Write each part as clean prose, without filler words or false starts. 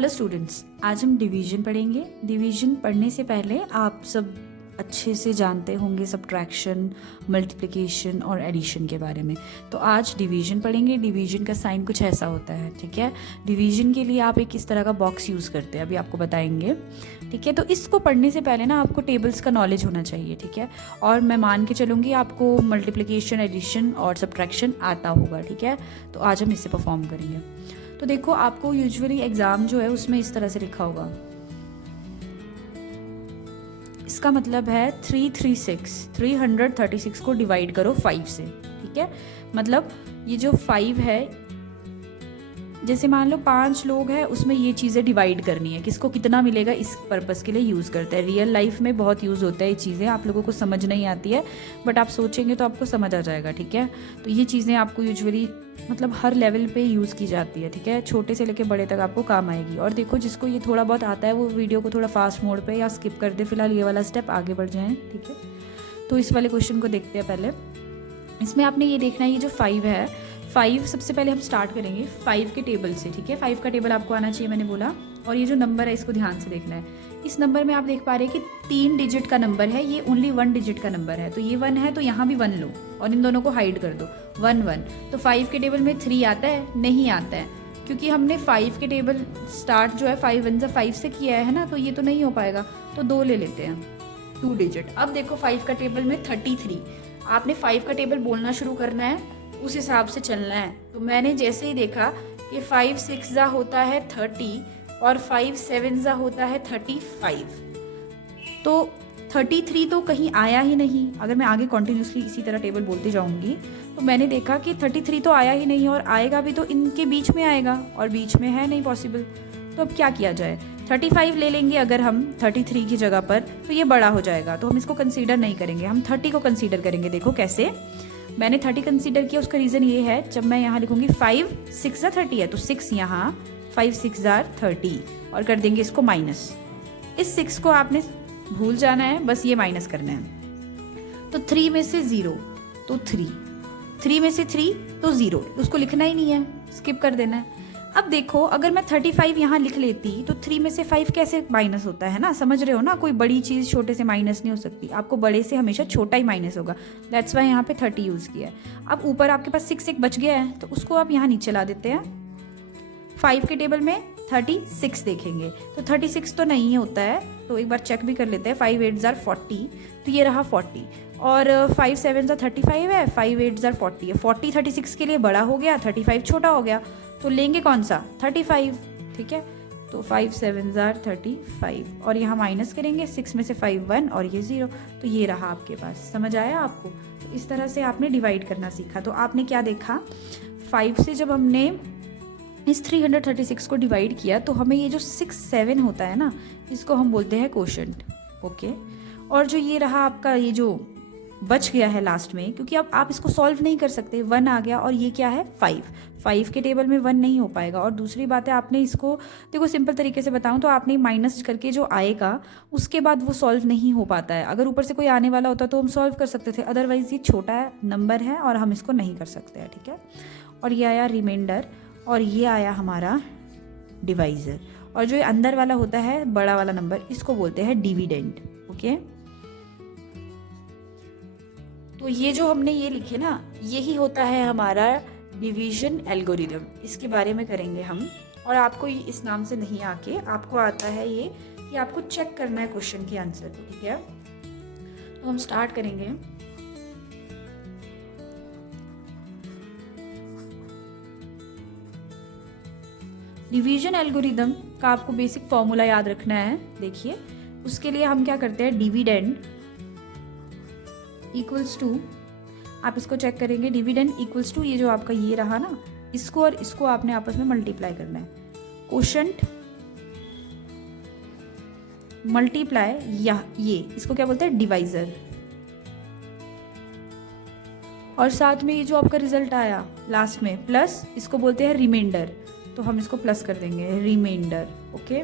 Hello students, आज हम division पढ़ेंगे। डिवीजन पढ़ने से पहले आप सब अच्छे से जानते होंगे सब्ट्रैक्शन, मल्टीप्लिकेशन और एडिशन के बारे में। तो आज डिवीजन पढ़ेंगे। डिवीजन का साइन कुछ ऐसा होता है, ठीक है। डिवीजन के लिए आप एक किस तरह का बॉक्स यूज़ करते हैं अभी आपको बताएंगे, ठीक है। तो इसको पढ़ने से पहले ना आपको टेबल्स का नॉलेज होना चाहिए, ठीक है। और मैं मान के चलूँगी आपको मल्टीप्लिकेशन, एडिशन और सब्ट्रैक्शन आता होगा, ठीक है। तो आज हम इससे परफॉर्म करेंगे। तो देखो, आपको यूजुअली एग्ज़ाम जो है उसमें इस तरह से लिखा होगा। इसका मतलब है 336 को डिवाइड करो 5 से, ठीक है। मतलब ये जो 5 है, जैसे मान लो 5 लोग हैं, उसमें ये चीज़ें डिवाइड करनी है, किसको कितना मिलेगा इस पर्पज़ के लिए यूज़ करते हैं। रियल लाइफ में बहुत यूज़ होता है ये चीज़ें, आप लोगों को समझ नहीं आती है, बट आप सोचेंगे तो आपको समझ आ जाएगा, ठीक है। तो ये चीज़ें आपको यूजुअली मतलब हर लेवल पे यूज़ की जाती है, ठीक है। छोटे से लेके बड़े तक आपको काम आएगी। और देखो, जिसको ये थोड़ा बहुत आता है वो वीडियो को थोड़ा फास्ट मोड पे या स्किप कर दे, फिलहाल ये वाला स्टेप आगे बढ़ जाएं, ठीक है। तो इस वाले क्वेश्चन को देखते हैं पहले। इसमें आपने ये देखना है, ये जो 5 है, 5 सबसे पहले हम स्टार्ट करेंगे 5 के टेबल से, ठीक है। 5 का टेबल आपको आना चाहिए, मैंने बोला। और ये जो नंबर है इसको ध्यान से देखना है। इस नंबर में आप देख पा रहे हैं कि 3 डिजिट का नंबर है, ये ओनली 1 डिजिट का नंबर है। तो ये 1 है तो यहाँ भी 1 लो और इन दोनों को हाइड कर दो, 1 1। तो 5 के टेबल में 3 आता है? नहीं आता है, क्योंकि हमने 5 के टेबल स्टार्ट जो है 5 1 5 से किया है ना, तो ये तो नहीं हो पाएगा। तो 2 ले लेते हैं, 2 डिजिट। अब देखो 5 का टेबल में 33, आपने 5 का टेबल बोलना शुरू करना है, उस हिसाब से चलना है। तो मैंने जैसे ही देखा कि 5 6 जा होता है 30 और 5 7 जा होता है 35, तो 33 तो कहीं आया ही नहीं। अगर मैं आगे कॉन्टिन्यूसली इसी तरह टेबल बोलते जाऊंगी तो मैंने देखा कि 33 तो आया ही नहीं, और आएगा भी तो इनके बीच में आएगा, और बीच में है नहीं पॉसिबल। तो अब क्या किया जाए? 35 ले लेंगे अगर हम 33 की जगह पर, तो ये बड़ा हो जाएगा, तो हम इसको कंसीडर नहीं करेंगे, हम 30 को कंसीडर करेंगे। देखो कैसे मैंने 30 कंसीडर किया, उसका रीज़न ये है, जब मैं यहाँ लिखूंगी 5 6 जा 30 है, तो 6 यहाँ, 5 6 जा 30 और कर देंगे इसको माइनस। इस 6 को आपने भूल जाना है, बस ये माइनस करना है। तो 3 में से 0 तो 3 में से 3 तो 0, उसको लिखना ही नहीं है, स्किप कर देना है। अब देखो, अगर मैं 35 यहाँ लिख लेती तो 3 में से 5 कैसे माइनस होता है ना, समझ रहे हो ना। कोई बड़ी चीज़ छोटे से माइनस नहीं हो सकती, आपको बड़े से हमेशा छोटा ही माइनस होगा। दैट्स वाई यहाँ पे 30 यूज़ किया है। अब ऊपर आपके पास 6 एक बच गया है, तो उसको आप यहाँ नीचे ला देते हैं। 5 के टेबल में 36 देखेंगे, तो 36 तो नहीं होता है, तो एक बार चेक भी कर लेते हैं। 5 8 जार 40, तो ये रहा 40, और 5 7 जार 35 है, 5 8 जार 40 है। 40 36 के लिए बड़ा हो गया, 35 छोटा हो गया, तो लेंगे कौन सा? 35, ठीक है। तो 5 7 जार 35, और यहाँ माइनस करेंगे, 6 में से 5 1 और ये 0, तो ये रहा आपके पास। समझ आया आपको? तो इस तरह से आपने डिवाइड करना सीखा। तो आपने क्या देखा, 5 से जब हमने इस 336 को डिवाइड किया तो हमें ये जो 6 7 होता है ना, इसको हम बोलते हैं कोशेंट, ओके। और जो ये रहा आपका, ये जो बच गया है लास्ट में, क्योंकि अब आप इसको सॉल्व नहीं कर सकते, 1 आ गया, और ये क्या है? 5 के टेबल में 1 नहीं हो पाएगा। और दूसरी बात है, आपने इसको देखो सिंपल तरीके से बताऊं तो आपने माइनस करके जो आएगा उसके बाद वो सॉल्व नहीं हो पाता है। अगर ऊपर से कोई आने वाला होता तो हम सॉल्व कर सकते थे, अदरवाइज ये छोटा नंबर है और हम इसको नहीं कर सकते हैं, ठीक है। और ये आया रिमाइंडर, और ये आया हमारा डिवाइज़र। और जो अंदर वाला होता है बड़ा वाला नंबर, इसको बोलते हैं डिविडेंड, ओके। तो ये जो हमने ये लिखे ना, यही होता है हमारा डिवीजन एल्गोरिदम। इसके बारे में करेंगे हम। और आपको इस नाम से नहीं आके आपको आता है ये कि आपको चेक करना है क्वेश्चन के आंसर को, ठीक है। तो हम स्टार्ट करेंगे। डिवीजन एल्गोरिदम का आपको बेसिक फॉर्मूला याद रखना है। देखिए, उसके लिए हम क्या करते हैं, डिविडेंड इक्वल्स टू, आप इसको चेक करेंगे, डिविडेंड इक्वल्स टू, ये जो आपका ये रहा ना, इसको और इसको आपने आपस में मल्टीप्लाई करना है। कोशेंट मल्टीप्लाई, या ये इसको क्या बोलते हैं? डिवाइजर। और साथ में ये जो आपका रिजल्ट आया लास्ट में प्लस, इसको बोलते हैं रिमाइंडर, तो हम इसको प्लस कर देंगे, रिमाइंडर, ओके।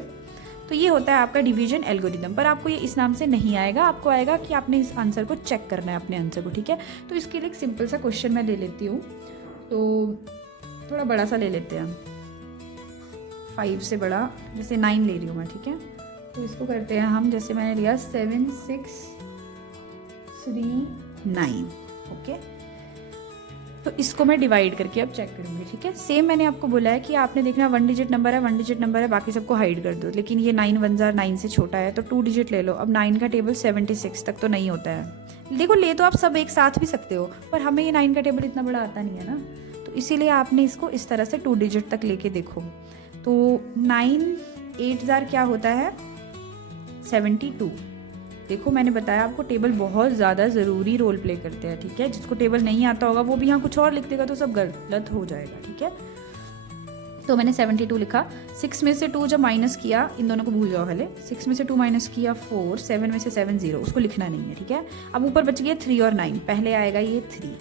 तो ये होता है आपका डिवीजन एल्गोरिदम। पर आपको ये इस नाम से नहीं आएगा, आपको आएगा कि आपने इस आंसर को चेक करना है, अपने आंसर को, ठीक है। तो इसके लिए एक सिंपल सा क्वेश्चन मैं ले लेती हूँ, तो थोड़ा बड़ा सा ले लेते हैं। 5 से बड़ा, जैसे 9 ले रही हूँ मैं, ठीक है। तो इसको करते हैं हम, जैसे मैंने लिया 7 6 3 9, ओके। तो इसको मैं डिवाइड करके अब चेक करूँगी, ठीक है। सेम मैंने आपको बोला है कि आपने देखना 1 डिजिट नंबर है, 1 डिजिट नंबर है, बाकी सबको हाइड कर दो। लेकिन ये 9 1 जार 9 से छोटा है तो 2 डिजिट ले लो। अब 9 का टेबल 76 तक तो नहीं होता है। देखो ले तो आप सब एक साथ भी सकते हो, पर हमें ये 9 का टेबल इतना बड़ा आता नहीं है ना, तो इसीलिए आपने इसको इस तरह से 2 डिजिट तक लेके देखो। तो 9 8 जार क्या होता है 72। देखो मैंने बताया आपको टेबल बहुत ज़्यादा ज़रूरी रोल प्ले करते हैं, ठीक है। जिसको टेबल नहीं आता होगा वो भी यहाँ कुछ और लिख देगा तो सब गलत हो जाएगा, ठीक है। तो मैंने 72 लिखा। 6 में से 2 जब माइनस किया, इन दोनों को भूल जाओ पहले, 6 में से 2 माइनस किया 4, 7 में से 7 0, उसको लिखना नहीं है, ठीक है। अब ऊपर बच गया 3 और 9, पहले आएगा ये 3,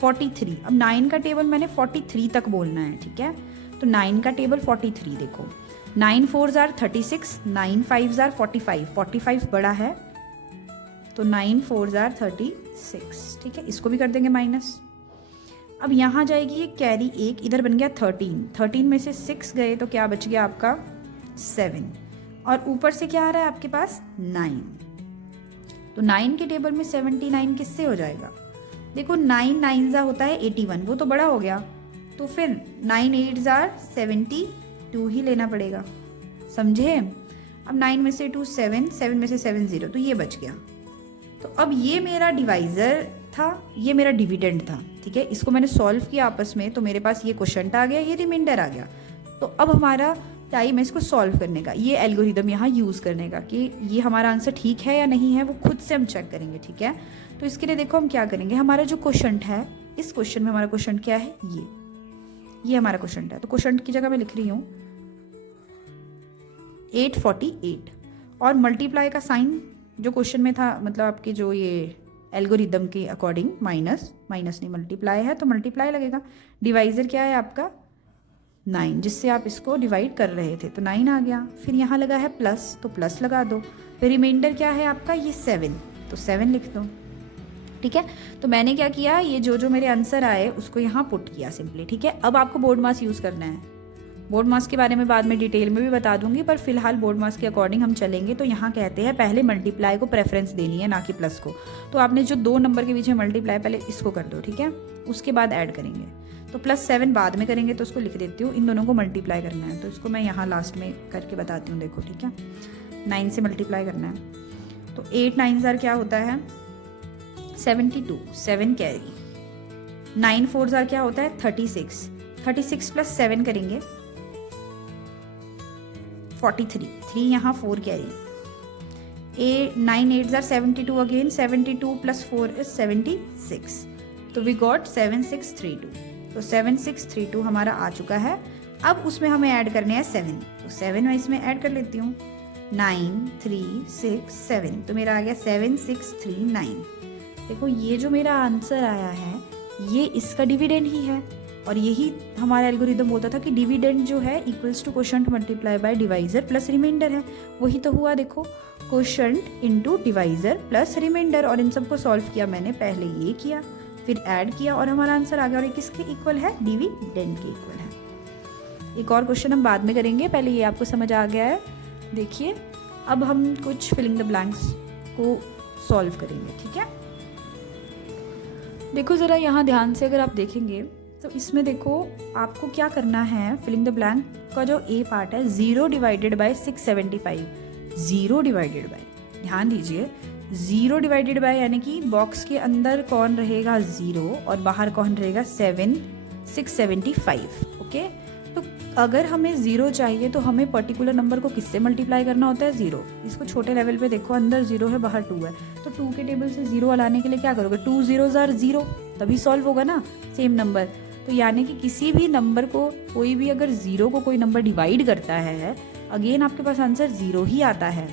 43। अब 9 का टेबल मैंने 43 तक बोलना है, ठीक है। तो 9 का टेबल 43 देखो, 9 4 जार 36, 9 5 जार 45, 45 बड़ा है तो 9 4 जार 36, ठीक है। इसको भी कर देंगे माइनस। अब यहाँ जाएगी ये कैरी 1, इधर बन गया 13, 13 में से 6 गए तो क्या बच गया आपका 7, और ऊपर से क्या आ रहा है आपके पास 9। तो 9 के टेबल में 79 किससे हो जाएगा, देखो 9 9 ज़ा होता है 81, वो तो बड़ा हो गया, तो फिर 9 8 जार 72 ही लेना पड़ेगा, समझे। अब 9 में से 2 7, 7 में से 7 0, तो ये बच गया। तो अब ये मेरा डिवाइज़र था, ये मेरा डिविडेंड था, ठीक है। इसको मैंने सॉल्व किया आपस में, तो मेरे पास ये क्वोशंट आ गया, ये रिमाइंडर आ गया। तो अब हमारा टाइम है इसको सॉल्व करने का, ये एल्गोरिदम यहाँ यूज़ करने का कि ये हमारा आंसर ठीक है या नहीं है, वो खुद से हम चेक करेंगे, ठीक है। तो इसके लिए देखो हम क्या करेंगे, हमारा जो क्वोशंट है, इस क्वेश्चन में हमारा क्वोशंट क्या है, ये हमारा क्वोशंट है। तो क्वोशंट की जगह मैं लिख रही हूँ 848, और मल्टीप्लाई का साइन जो क्वेश्चन में था, मतलब आपके जो ये एल्गोरिदम के अकॉर्डिंग माइनस नहीं मल्टीप्लाई है तो मल्टीप्लाई लगेगा। डिवाइज़र क्या है आपका 9, जिससे आप इसको डिवाइड कर रहे थे, तो 9 आ गया। फिर यहाँ लगा है प्लस, तो प्लस लगा दो। फिर रिमाइंडर क्या है आपका ये 7, तो 7 लिख दो, ठीक है। तो मैंने क्या किया, ये जो मेरे आंसर आए उसको यहाँ पुट किया सिंपली, ठीक है। अब आपको बोर्ड मास यूज़ करना है। बोर्ड मास के बारे में बाद में डिटेल में भी बता दूंगी, पर फिलहाल बोर्ड मास के अकॉर्डिंग हम चलेंगे। तो यहाँ कहते हैं पहले मल्टीप्लाई को प्रेफरेंस देनी है, ना कि प्लस को। तो आपने जो 2 नंबर के बीच में मल्टीप्लाई, पहले इसको कर दो, ठीक है, उसके बाद ऐड करेंगे। तो +7 बाद में करेंगे, तो उसको लिख देती हूँ, इन दोनों को मल्टीप्लाई करना है, तो इसको मैं यहाँ लास्ट में करके बताती हूँ, देखो, ठीक है। 9 से मल्टीप्लाई करना है, तो 8 9 जार क्या होता है 72, 7 कैरी। 9 4 जार क्या होता है 36, 36 + 7 करेंगे 43, 3 यहाँ 4 कैरी। 9 8 जार 72 अगेन, 72 + 4 is 76, तो वी गॉट 7632। तो 7632 हमारा आ चुका है। अब उसमें हमें ऐड करने हैं 7, तो 7 मैं इसमें ऐड कर लेती हूँ, 9 3 6 7, तो मेरा आ गया 7639। देखो ये जो मेरा आंसर आया है ये इसका डिविडेंड ही है, और यही हमारा एल्गोरिदम बोलता था कि डिविडेंड जो है equals to quotient multiply by divisor plus remainder है। वही तो हुआ, देखो, quotient into divisor plus remainder, और इन सबको सॉल्व किया मैंने, पहले ये किया फिर ऐड किया और हमारा आंसर आ गया। और ये किसके इक्वल है, डिविडेंड के इक्वल है। एक और क्वेश्चन हम बाद में करेंगे, पहले ये आपको समझ आ गया है। देखिए अब हम कुछ फिलिंग द ब्लैंक्स को सॉल्व करेंगे, ठीक है। देखो ज़रा यहाँ ध्यान से अगर आप देखेंगे तो इसमें देखो आपको क्या करना है, फिलिंग द ब्लैंक का जो ए पार्ट है 0 डिवाइडेड बाय 675, 0 डिवाइडेड बाय, ध्यान दीजिए 0 डिवाइडेड बाय यानी कि बॉक्स के अंदर कौन रहेगा 0 और बाहर कौन रहेगा 675, ओके। तो अगर हमें 0 चाहिए तो हमें पर्टिकुलर नंबर को किससे मल्टीप्लाई करना होता है 0। इसको छोटे लेवल पे देखो, अंदर 0 है बाहर 2 है, तो 2 के टेबल से 0 हटाने के लिए क्या करोगे, 2 0s are 0, तभी सॉल्व होगा ना सेम नंबर। तो यानी कि किसी भी नंबर को, कोई भी अगर 0 को कोई नंबर डिवाइड करता है, अगेन आपके पास आंसर 0 ही आता है।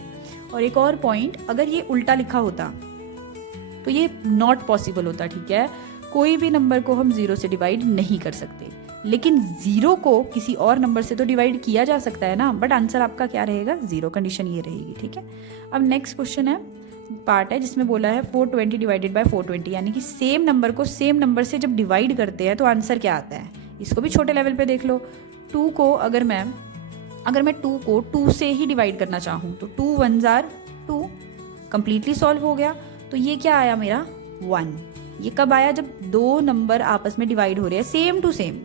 और एक और पॉइंट, अगर ये उल्टा लिखा होता तो ये नॉट पॉसिबल होता, ठीक है। कोई भी नंबर को हम 0 से डिवाइड नहीं कर सकते, लेकिन 0 को किसी और नंबर से तो डिवाइड किया जा सकता है ना, बट आंसर आपका क्या रहेगा 0, कंडीशन ये रहेगी, ठीक है। अब नेक्स्ट क्वेश्चन है, पार्ट है जिसमें बोला है 420 डिवाइडेड बाय 420, यानी कि सेम नंबर को सेम नंबर से जब डिवाइड करते हैं तो आंसर क्या आता है, इसको भी छोटे लेवल पे देख लो। 2 को अगर मैं 2 को 2 से ही डिवाइड करना चाहूँ तो 2 1 जार 2, कम्प्लीटली सॉल्व हो गया। तो ये क्या आया मेरा 1। ये कब आया? जब 2 नंबर आपस में डिवाइड हो रहे हैं सेम टू सेम,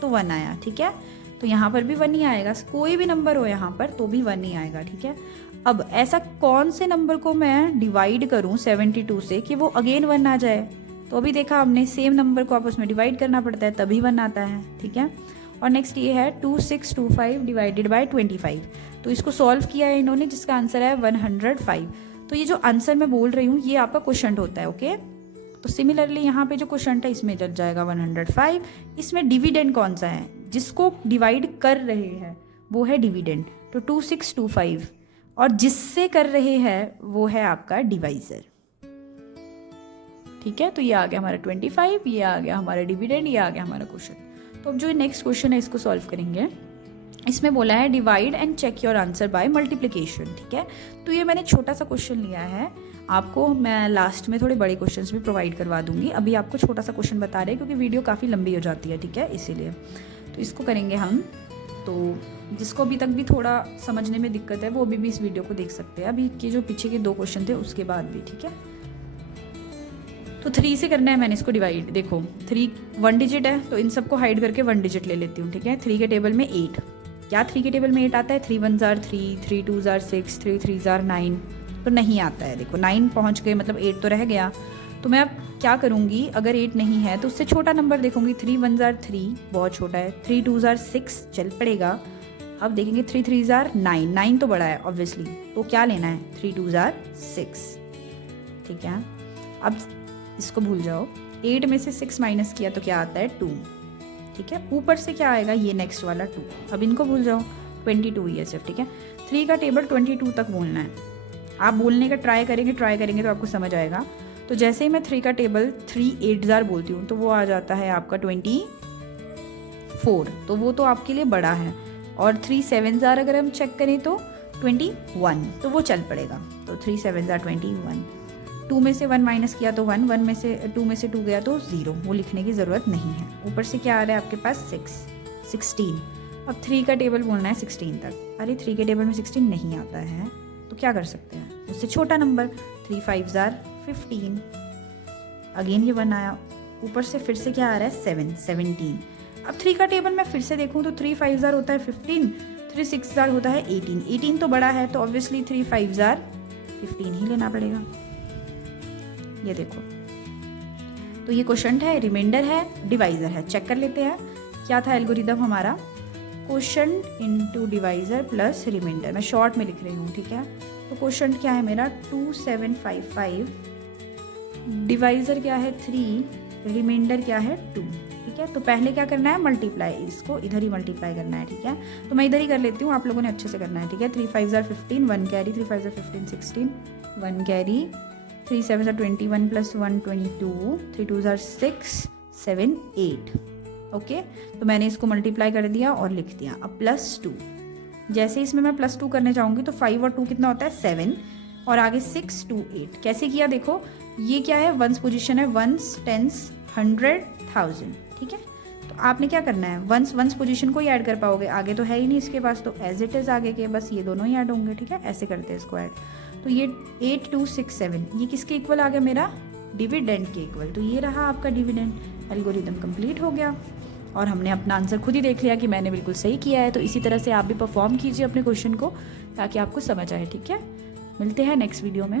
तो 1 आया। ठीक है, तो यहाँ पर भी 1 ही आएगा, कोई भी नंबर हो यहाँ पर तो भी 1 ही आएगा। ठीक है, अब ऐसा कौन से नंबर को मैं डिवाइड करूँ 72 से कि वो अगेन 1 आ जाए? तो अभी देखा हमने, सेम नंबर को आपस में डिवाइड करना पड़ता है तभी 1 आता है। ठीक है, और नेक्स्ट ये है 2625 डिवाइडेड बाय 25। तो इसको सॉल्व किया है इन्होंने, जिसका आंसर है 105। तो ये जो आंसर मैं बोल रही हूँ ये आपका क्वोशंट होता है। ओके, तो सिमिलरली यहाँ पे जो क्वोशंट है इसमें चल जाएगा 105। इसमें डिविडेंड कौन सा है? जिसको डिवाइड कर रहे हैं वो है डिविडेंड, तो 2625, और जिससे कर रहे हैं वो है आपका डिवाइजर। ठीक है, तो ये आ गया हमारा 25, ये आ गया हमारा डिविडेंड, ये आ गया हमारा क्वेश्चन। तो अब जो नेक्स्ट क्वेश्चन है इसको सॉल्व करेंगे। इसमें बोला है divide and check your answer by multiplication. ठीक है, तो ये मैंने छोटा सा क्वेश्चन लिया है, आपको मैं लास्ट में थोड़े बड़े क्वेश्चंस भी प्रोवाइड करवा दूंगी। अभी आपको छोटा सा क्वेश्चन बता रहे हैं क्योंकि वीडियो काफ़ी लंबी हो जाती है। ठीक है, इसीलिए तो इसको करेंगे हम। तो जिसको अभी तक भी थोड़ा समझने में दिक्कत है वो अभी भी इस वीडियो को देख सकते हैं, अभी के जो पीछे के 2 क्वेश्चन थे उसके बाद भी। ठीक है, तो 3 से करना है मैंने इसको डिवाइड। देखो 3 1 डिजिट है तो इन सबको हाइड करके 1 डिजिट ले लेती हूँ। ठीक है, 3 के टेबल में 8, क्या 3 के टेबल में 8 आता है? 3 1 जार 3, 3 2 जार 6, 3 3 जार 9, तो नहीं आता है। देखो 9 पहुँच गए, मतलब 8 तो रह गया। तो मैं अब क्या करूँगी, अगर 8 नहीं है तो उससे छोटा नंबर देखूंगी। 3 1 जार 3 बहुत छोटा है, 3 2 जार 6 चल पड़ेगा। अब देखेंगे 3 3 जार 9, 9 तो बड़ा है ऑब्वियसली, तो क्या लेना है? 3 2 जार 6। ठीक है, अब इसको भूल जाओ। 8 में से 6 माइनस किया तो क्या आता है? 2। ठीक है, ऊपर से क्या आएगा? ये नेक्स्ट वाला 2। अब इनको भूल जाओ, 22 ही है सिर्फ। ठीक है, 3 का टेबल 22 तक बोलना है। आप बोलने का ट्राई करेंगे तो आपको समझ आएगा। तो जैसे ही मैं 3 का टेबल 3 8 जार बोलती हूँ तो वो आ जाता है आपका 24, तो वो तो आपके लिए बड़ा है। और 3 7 जार अगर हम चेक करें तो 21, तो वो चल पड़ेगा। तो 3 7 जार 21। 2 में से 1 माइनस किया तो 1, 1 में से 2 में से 2 गया तो 0, वो लिखने की ज़रूरत नहीं है। ऊपर से क्या आ रहा है आपके पास? 16। अब 3 का टेबल बोलना है 16 तक। अरे 3 के टेबल में 16 नहीं आता है, तो क्या कर सकते हैं? उससे छोटा नंबर 3 5 जार 15। अगेन ये 1 आया, ऊपर से फिर से क्या आ रहा है? 7 17। अब 3 का टेबल मैं फिर से देखूँ तो 3 5 जार होता है 15, 3 6 जार होता है 18। 18 तो बड़ा है, तो ऑब्वियसली 3 5 जार 15 ही लेना पड़ेगा। ये देखो, तो ये क्वोशंट है, रिमाइंडर है, डिवाइजर है। चेक कर लेते हैं क्या था एल्गोरिदम हमारा। Quotient into divisor plus remainder, मैं शॉर्ट में लिख रही हूँ। ठीक है, तो क्वोशंट क्या है मेरा? 2755, डिवाइजर क्या है? 3, रिमाइंडर क्या है? 2। ठीक है, तो पहले क्या करना है? मल्टीप्लाई, इसको इधर ही मल्टीप्लाई करना है। ठीक है, तो मैं इधर ही कर लेती हूँ, आप लोगों ने अच्छे से करना है। ठीक है, 3 5 jar 15, 1 carry, 3 5 jar 15 16, 1 carry, 3 7 jar 21 plus 1 22, 3 2 jar 6 7 8। Okay, तो मैंने इसको मल्टीप्लाई कर दिया और लिख दिया। अब +2, जैसे इसमें मैं +2 करने जाऊँगी तो 5 और 2 कितना होता है? 7, और आगे 6 2 8। कैसे किया देखो, ये क्या है? 1s पोजीशन है, 1s 10s 100 1000। ठीक है, तो आपने क्या करना है? 1s पोजीशन को ही ऐड कर पाओगे, आगे तो है ही नहीं इसके पास, तो एज इट इज़ आगे के बस ये दोनों ही ऐड होंगे। ठीक है, ऐसे करते हैं इसको ऐड। तो ये 8 2 6 7, ये किसके इक्वल आ गया? मेरा डिविडेंड के इक्वल। तो ये रहा आपका डिविडेंड। एल्गोरिदम कंप्लीट हो गया और हमने अपना आंसर खुद ही देख लिया कि मैंने बिल्कुल सही किया है। तो इसी तरह से आप भी परफॉर्म कीजिए अपने क्वेश्चन को ताकि आपको समझ आए। ठीक है, मिलते हैं नेक्स्ट वीडियो में।